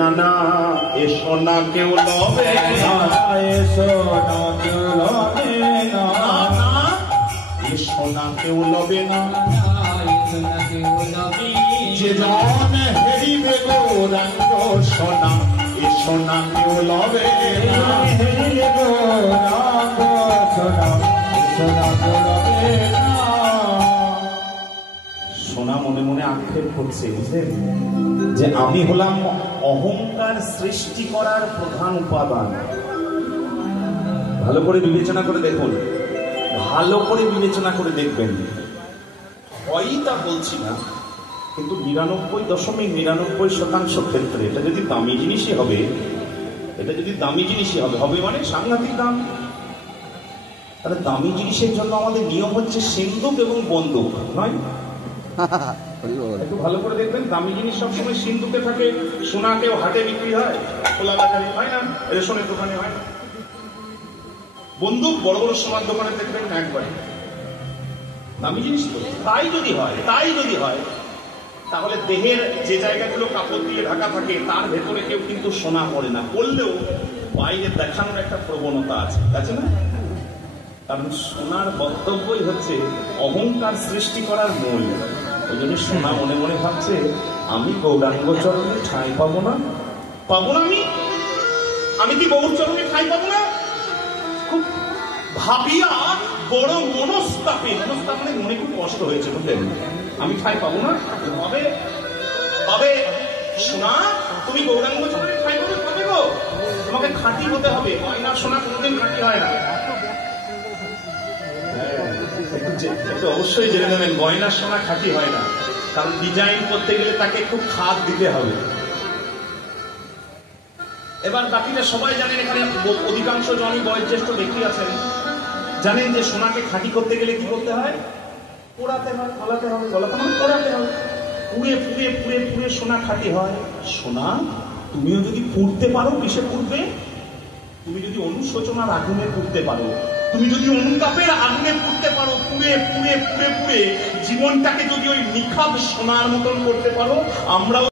না না এসো না কেউ লবে না, এসো না কেউ লবে না, এসো না কেউ লবে না, এসো না কেউ লবে যে জন হেরিবে গৌরাঙ্গ সোনা, এসো না কেউ লবে না, হেরিবে গৌরাঙ্গ সোনা, এসো না কেউ লবে না। সোনা মনে মনে আক্ষেপ করছে, বুঝলেন, যে আমি হলাম অহংকার সৃষ্টি করার প্রধান উপাদান। ভালো করে বিবেচনা করে দেখুন, ভালো করে বিবেচনা করে দেখবেন। হয়ই তা বলছি না, কিন্তু 99.99% ক্ষেত্রে এটা যদি দামি জিনিসই হবে, এটা যদি দামি জিনিসই হবে, হবে মানে সাংঘাতিক দাম। তাহলে দামি জিনিসের জন্য আমাদের নিয়ম হচ্ছে সিন্দুক এবং বন্দুক, নয়? একটু ভালো করে দেখবেন, দামি জিনিস সবসময় সিন্ধুকে থাকে। সোনা কেউ হাটে বিক্রি হয়, খোলা বাজারে হয় না, রেশনের দোকানে হয় না। বন্দুক বড় বড় সোনার দোকানে দেখবেন না একবারে। দামি জিনিস তো। তাই যদি হয় তাহলে দেহের যে জায়গাগুলো কাপড় দিয়ে ঢাকা থাকে তার ভেতরে কেউ কিন্তু সোনা পড়ে না, পড়লেও বাইরে দেখানোর একটা প্রবণতা আছে না? কারণ সোনার বক্তব্যই হচ্ছে অহংকার সৃষ্টি করার মূল। ওই জন্য সোনা মনে মনে ভাবছে, আমি গৌরাঙ্গ চরণে ঠাঁই পাবো না, আমি কি গৌর চরণে ঠাঁই পাবো না? খুব ভাবিয়া বড় মনস্তাপে, মনস্তাপ মানে মনে খুব কষ্ট হয়েছে, বুঝলেন, আমি ঠাঁই পাবো না। তবে সোনা তুমি গৌরাঙ্গ চরণে ঠাঁই পাবে গো, তোমাকে খাঁটি হতে হবে, গয়না সোনা কোনোদিন খাঁটি হয় না। একটু অবশ্যই জেনে নেবেন, গয়না সোনা খাঁটি হয় না, কারণ ডিজাইন করতে গেলে তাকে খুব খাদ দিতে হবে। এবার বাকিটা সবাই জানেন, এখানে অধিকাংশ জনই বয়োজ্যেষ্ঠ ব্যক্তি আছেন, জানেন যে সোনাকে খাঁটি করতে গেলে কি করতে হয়? পোড়াতে হয়, গলাতে হবে, গলাতে মানে পোড়াতে হবে। পুড়ে সোনা খাঁটি হয়। সোনা তুমিও যদি পুড়তে পারো, কিসে পুড়বে? তুমি যদি অনুশোচনার আগুনে পুড়তে পারো, তুমি যদি অনুতাপের আগুনে পুড়তে পারো, পুড়ে জীবনটাকে যদি ওই নিখাদ সোনার মতন করতে পারো, আমরাও